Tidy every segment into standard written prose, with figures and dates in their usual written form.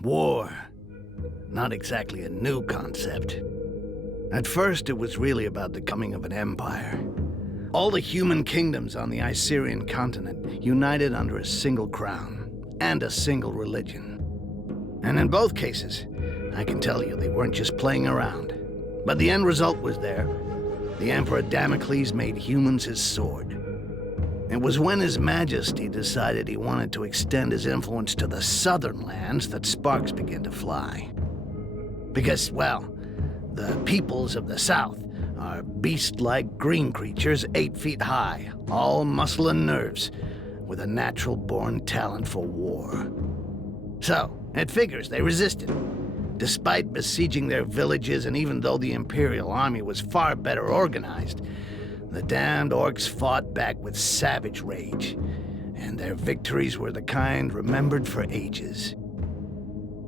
War. Not exactly a new concept. At first, it was really about the coming of an empire. All the human kingdoms on the Icerian continent united under a single crown and a single religion. And in both cases, I can tell you they weren't just playing around. But the end result was there. The Emperor Damocles made humans his sword. It was when His Majesty decided he wanted to extend his influence to the southern lands that sparks began to fly. Because, well, the peoples of the south are beast-like green creatures 8 feet high, all muscle and nerves, with a natural-born talent for war. So, it figures they resisted. Despite besieging their villages, and even though the Imperial army was far better organized, the damned orcs fought back with savage rage, and their victories were the kind remembered for ages.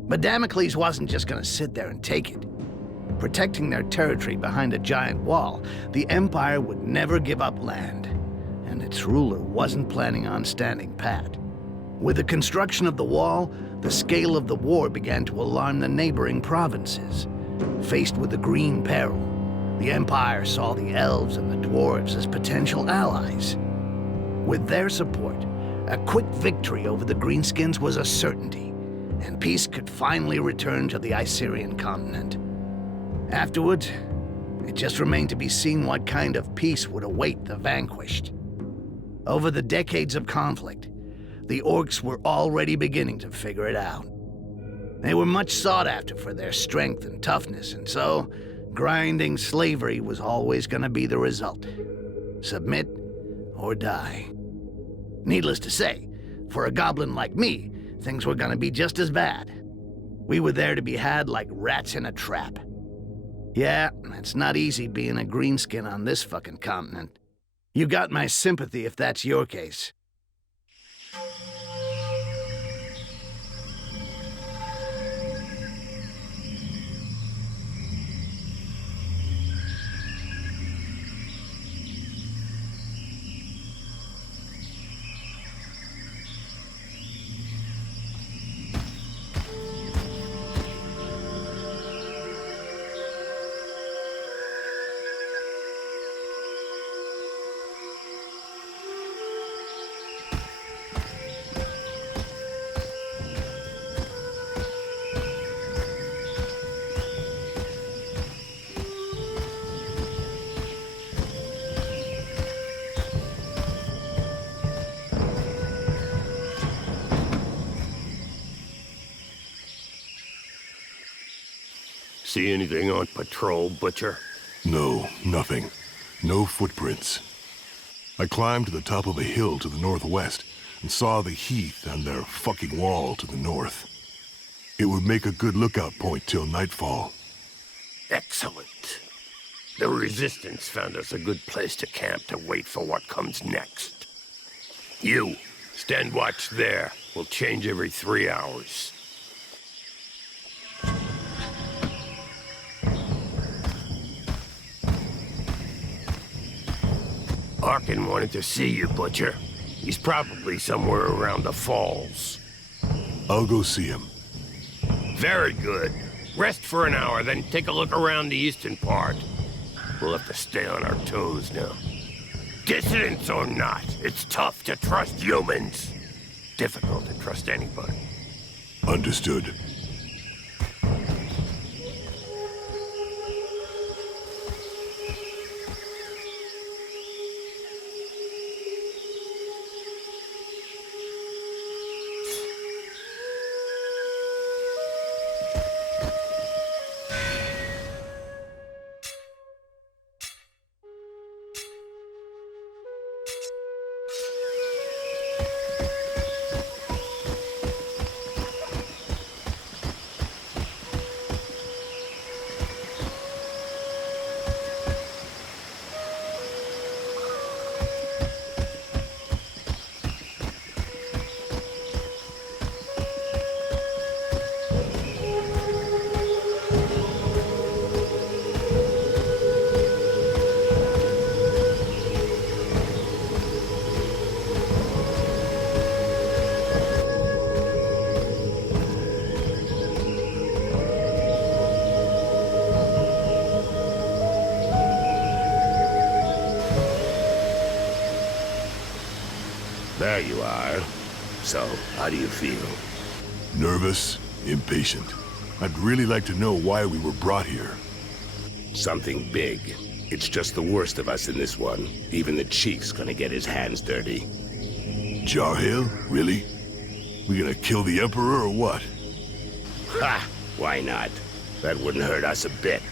But Damocles wasn't just gonna sit there and take it. Protecting their territory behind a giant wall, the Empire would never give up land, and its ruler wasn't planning on standing pat. With the construction of the wall, the scale of the war began to alarm the neighboring provinces. Faced with the Green Peril, the Empire saw the elves and the dwarves as potential allies. With their support, a quick victory over the Greenskins was a certainty, and peace could finally return to the Icerian continent. Afterwards, it just remained to be seen what kind of peace would await the vanquished. Over the decades of conflict, the orcs were already beginning to figure it out. They were much sought after for their strength and toughness, and so grinding slavery was always going to be the result. Submit or die. Needless to say, for a goblin like me, things were going to be just as bad. We were there to be had like rats in a trap. Yeah, it's not easy being a greenskin on this fucking continent. You got my sympathy if that's your case. See anything on patrol, Butcher? No, nothing. No footprints. I climbed to the top of a hill to the northwest and saw the heath and their fucking wall to the north. It would make a good lookout point till nightfall. Excellent. The Resistance found us a good place to camp to wait for what comes next. You, stand watch there. We'll change every 3 hours. Arkin wanted to see you, Butcher. He's probably somewhere around the falls. I'll go see him. Very good. Rest for an hour, then take a look around the eastern part. We'll have to stay on our toes now. Dissidents or not, it's tough to trust humans. Difficult to trust anybody. Understood. There you are. So, how do you feel? Nervous, impatient. I'd really like to know why we were brought here. Something big. It's just the worst of us in this one. Even the chief's gonna get his hands dirty. Jarhill? Really? We gonna kill the Emperor or what? Ha! Why not? That wouldn't hurt us a bit.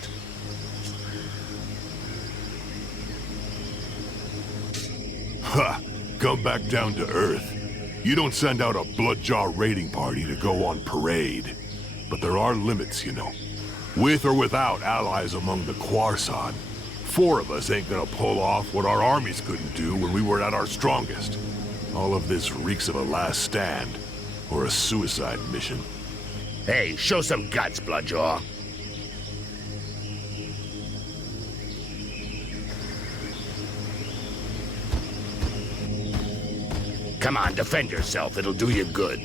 Ha! Come back down to Earth. You don't send out a Bloodjaw raiding party to go on parade. But there are limits, you know. With or without allies among the Quarsan, 4 of us ain't gonna pull off what our armies couldn't do when we were at our strongest. All of this reeks of a last stand, or a suicide mission. Hey, show some guts, Bloodjaw. Come on, defend yourself. It'll do you good.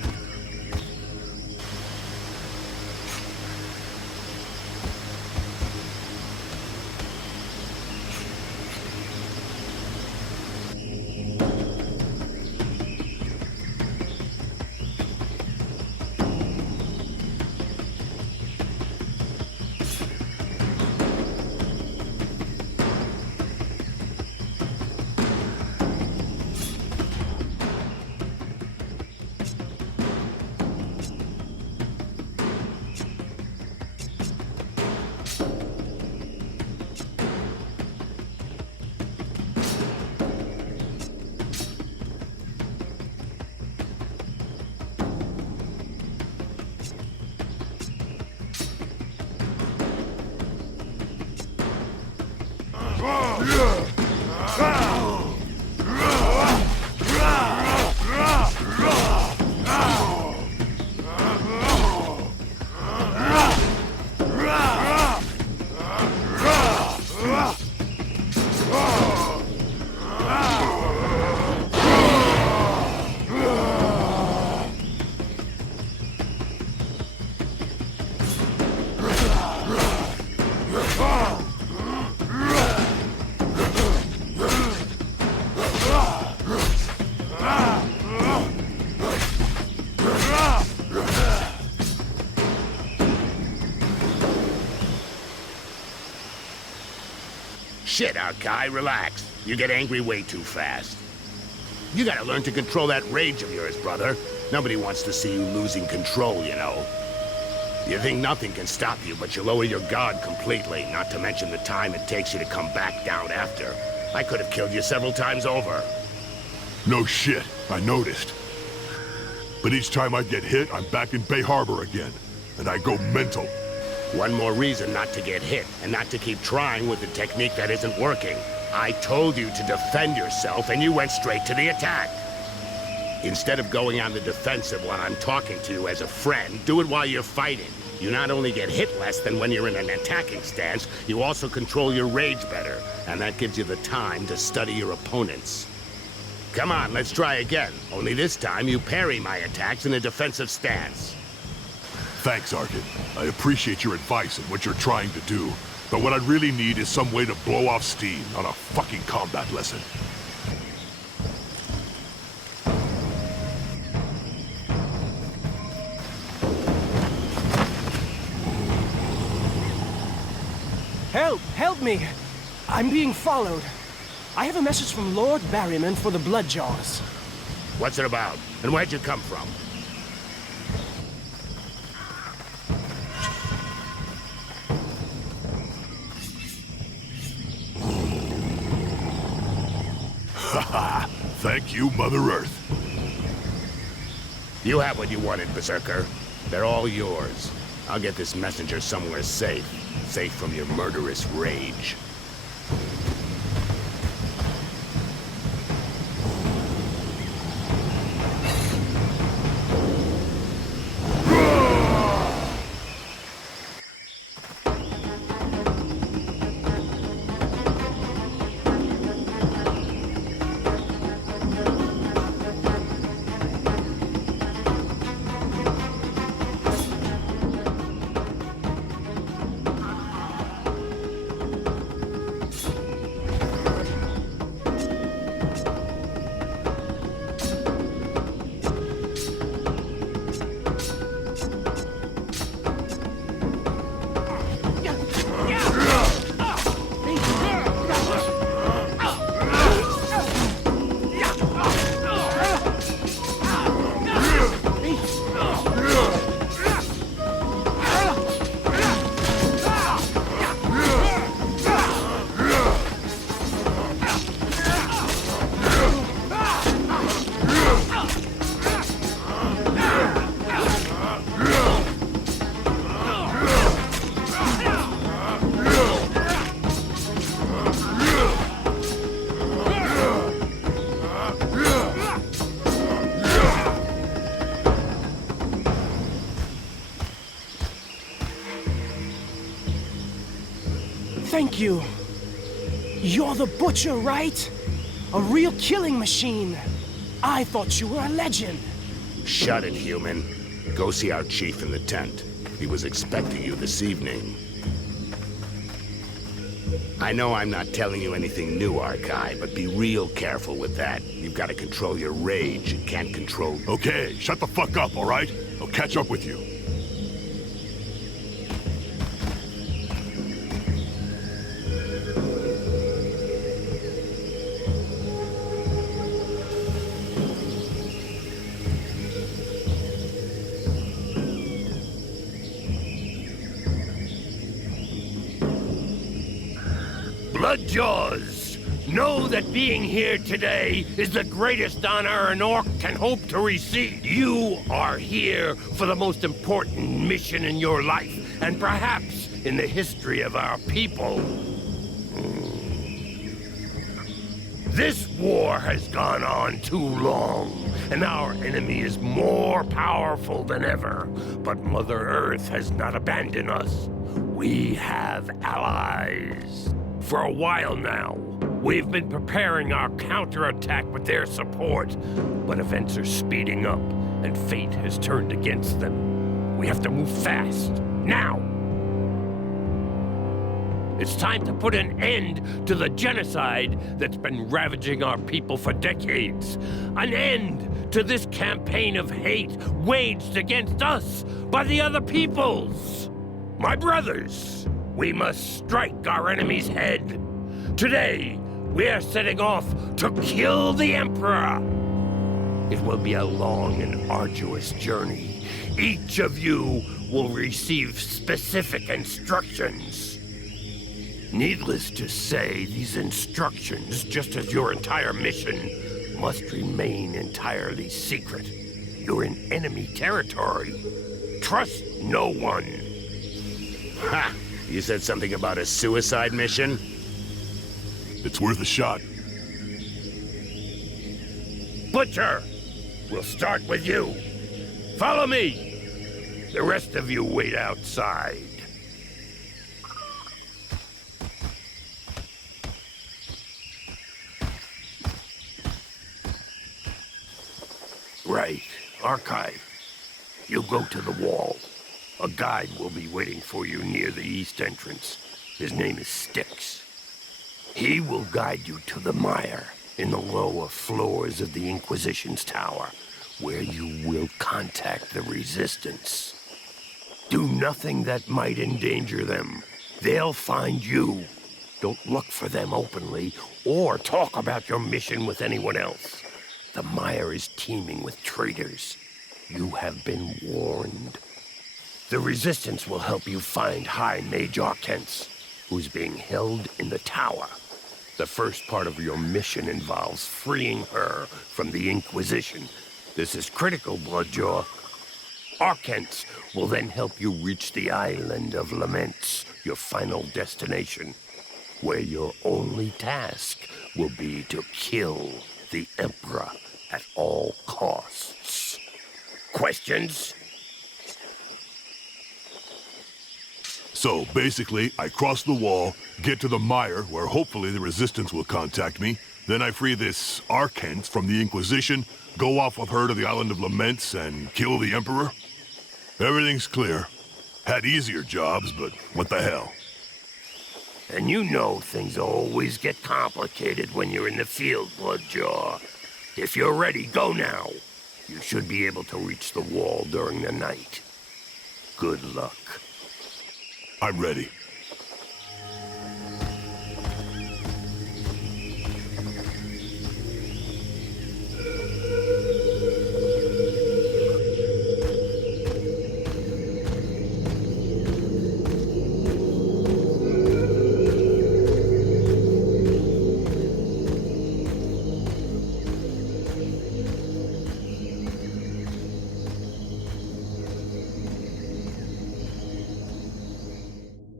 Shit, Arkai, relax. You get angry way too fast. You gotta learn to control that rage of yours, brother. Nobody wants to see you losing control, you know. You think nothing can stop you, but you lower your guard completely, not to mention the time it takes you to come back down after. I could have killed you several times over. No shit, I noticed. But each time I get hit, I'm back in Bay Harbor again. And I go mental. One more reason not to get hit, and not to keep trying with a technique that isn't working. I told you to defend yourself, and you went straight to the attack. Instead of going on the defensive while I'm talking to you as a friend, do it while you're fighting. You not only get hit less than when you're in an attacking stance, you also control your rage better, and that gives you the time to study your opponents. Come on, let's try again. Only this time you parry my attacks in a defensive stance. Thanks, Arkin. I appreciate your advice and what you're trying to do. But what I really need is some way to blow off steam on a fucking combat lesson. Help! Help me! I'm being followed. I have a message from Lord Barryman for the Bloodjaws. What's it about? And where'd you come from? Haha! Thank you, Mother Earth. You have what you wanted, Berserker. They're all yours. I'll get this messenger somewhere safe. Safe from your murderous rage. Thank you. You're the butcher, right? A real killing machine. I thought you were a legend. Shut it, human. Go see our chief in the tent. He was expecting you this evening. I know I'm not telling you anything new, Arkai, but be real careful with that. You've got to control your rage. You can't control... Okay, shut the fuck up, all right? I'll catch up with you. Bloodjaws, know that being here today is the greatest honor an orc can hope to receive. You are here for the most important mission in your life, and perhaps in the history of our people. This war has gone on too long, and our enemy is more powerful than ever. But Mother Earth has not abandoned us. We have allies. For a while now, we've been preparing our counterattack with their support, but events are speeding up, and fate has turned against them. We have to move fast, now! It's time to put an end to the genocide that's been ravaging our people for decades. An end to this campaign of hate waged against us by the other peoples. My brothers, we must strike our enemy's head. Today, we are setting off to kill the Emperor. It will be a long and arduous journey. Each of you will receive specific instructions. Needless to say, these instructions, just as your entire mission, must remain entirely secret. You're in enemy territory. Trust no one. Ha! You said something about a suicide mission? It's worth a shot. Butcher, we'll start with you. Follow me. The rest of you wait outside. Right. Archive. You go to the wall. A guide will be waiting for you near the east entrance. His name is Styx. He will guide you to the mire in the lower floors of the Inquisition's tower, where you will contact the Resistance. Do nothing that might endanger them. They'll find you. Don't look for them openly, or talk about your mission with anyone else. The mire is teeming with traitors. You have been warned. The Resistance will help you find High Mage Arcens, who's being held in the tower. The first part of your mission involves freeing her from the Inquisition. This is critical, Bloodjaw. Arcens will then help you reach the Island of Laments, your final destination, where your only task will be to kill the Emperor at all costs. Questions? So, basically, I cross the wall, get to the mire, where hopefully the Resistance will contact me, then I free this Arcens from the Inquisition, go off with her to the Island of Laments, and kill the Emperor? Everything's clear. Had easier jobs, but what the hell? And you know things always get complicated when you're in the field, Bloodjaw. If you're ready, go now. You should be able to reach the wall during the night. Good luck. I'm ready.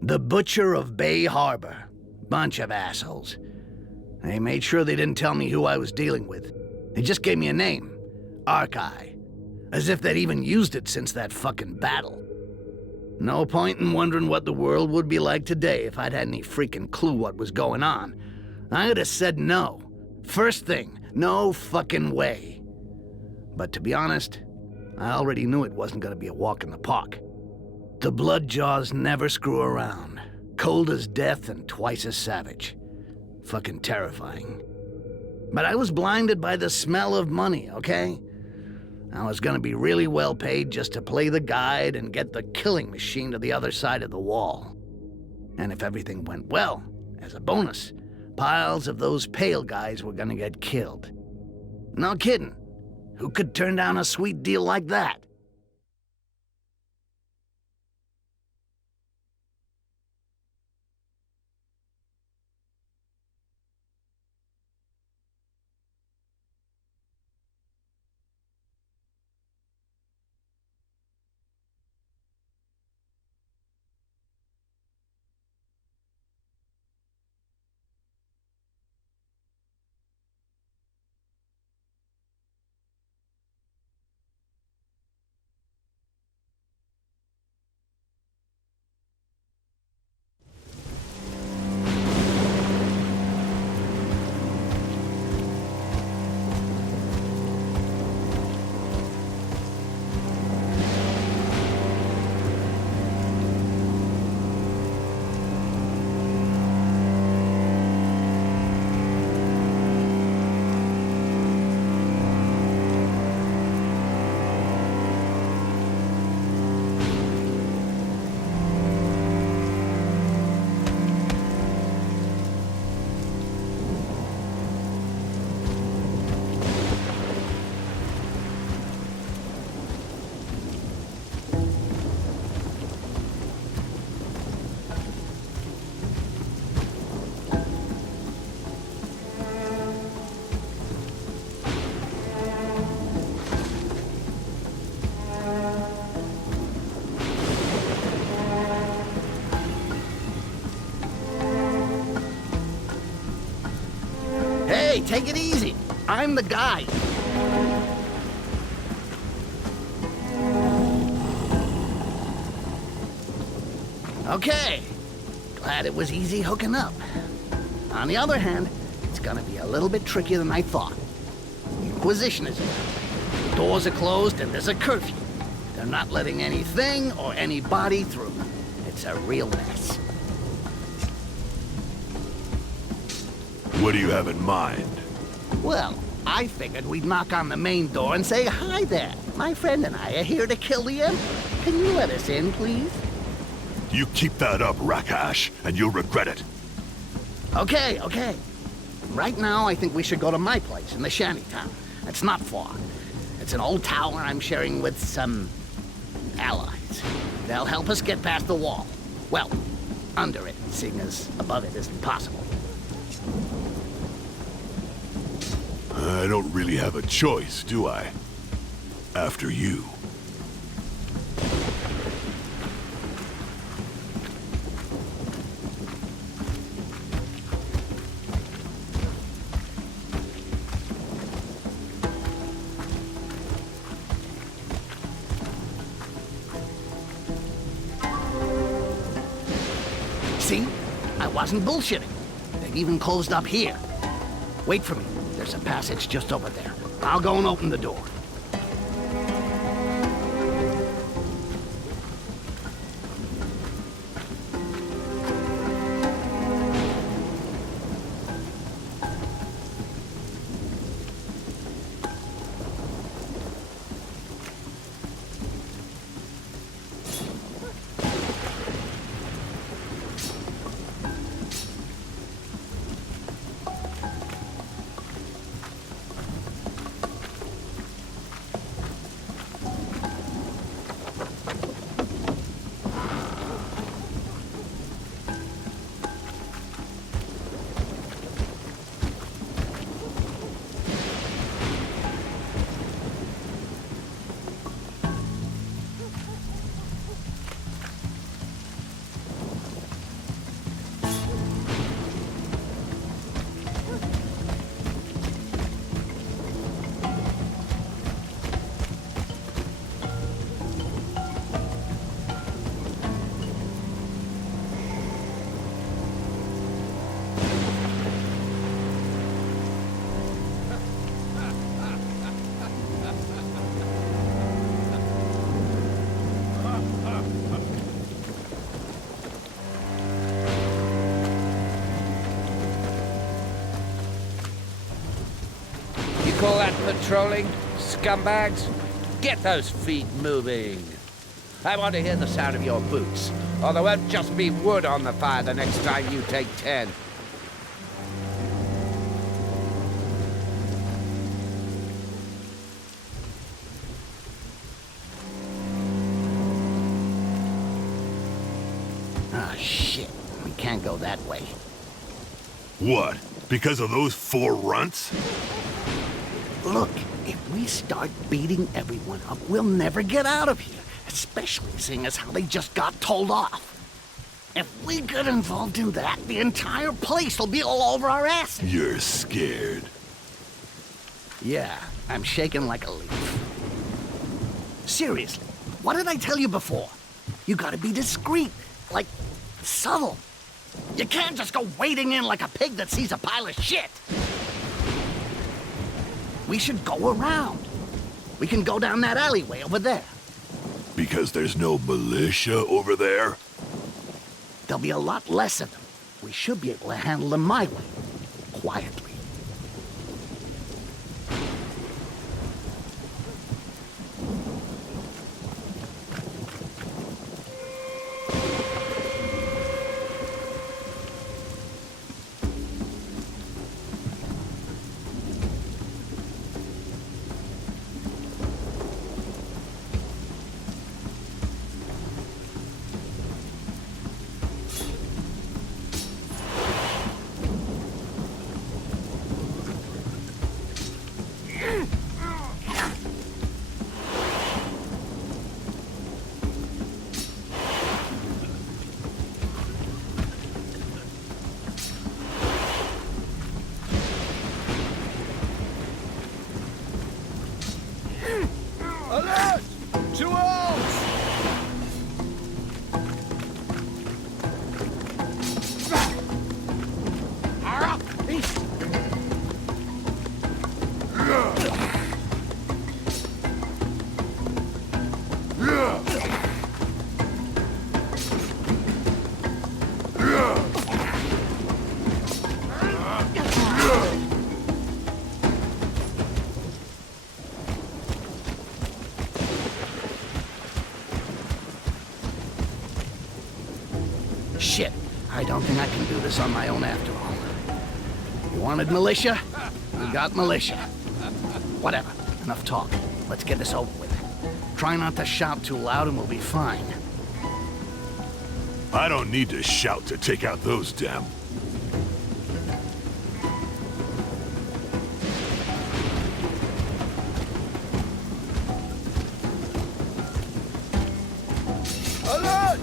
The Butcher of Bay Harbor. Bunch of assholes. They made sure they didn't tell me who I was dealing with. They just gave me a name. Arkai. As if they'd even used it since that fucking battle. No point in wondering what the world would be like today if I'd had any freaking clue what was going on. I'd have said no. First thing, no fucking way. But to be honest, I already knew it wasn't gonna be a walk in the park. The Bloodjaws never screw around. Cold as death and twice as savage. Fucking terrifying. But I was blinded by the smell of money, okay? I was gonna be really well paid just to play the guide and get the killing machine to the other side of the wall. And if everything went well, as a bonus, piles of those pale guys were gonna get killed. No kidding. Who could turn down a sweet deal like that? Hey, take it easy. I'm the guy. Okay. Glad it was easy hooking up. On the other hand, it's gonna be a little bit trickier than I thought. The Inquisition is here. The doors are closed and there's a curfew. They're not letting anything or anybody through. It's a real mess. What do you have in mind? Well, I figured we'd knock on the main door and say, "Hi there. My friend and I are here to kill the Emperor. Can you let us in, please?" You keep that up, Rakash, and you'll regret it. Okay. Right now, I think we should go to my place in the shantytown. It's not far. It's an old tower I'm sharing with some allies. They'll help us get past the wall. Well, under it, seeing as above it isn't possible. I don't really have a choice, do I? After you. See? I wasn't bullshitting. They've even closed up here. Wait for me. There's a passage just over there. I'll go and open the door. patrolling, scumbags? Get those feet moving. I want to hear the sound of your boots, or there won't just be wood on the fire the next time you take 10. Ah, shit. We can't go that way. What? Because of those 4 runts? Look, if we start beating everyone up, we'll never get out of here. Especially seeing as how they just got told off. If we get involved in that, the entire place will be all over our asses. You're scared. Yeah, I'm shaking like a leaf. Seriously, what did I tell you before? You gotta be discreet, like subtle. You can't just go wading in like a pig that sees a pile of shit. We should go around. We can go down that alleyway over there. Because there's no militia over there? There'll be a lot less of them. We should be able to handle them my way. Quietly. Alert! To arms! Shit, I don't think I can do this on my own after all. You wanted militia? You got militia. Whatever, enough talk. Let's get this over with. Try not to shout too loud and we'll be fine. I don't need to shout to take out those damn... Alert!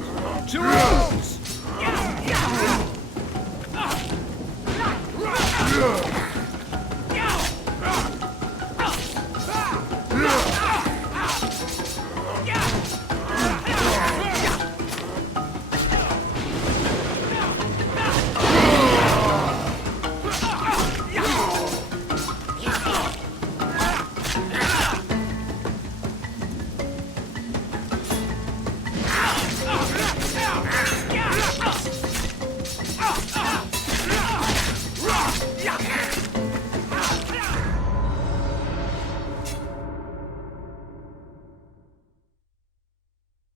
To arms!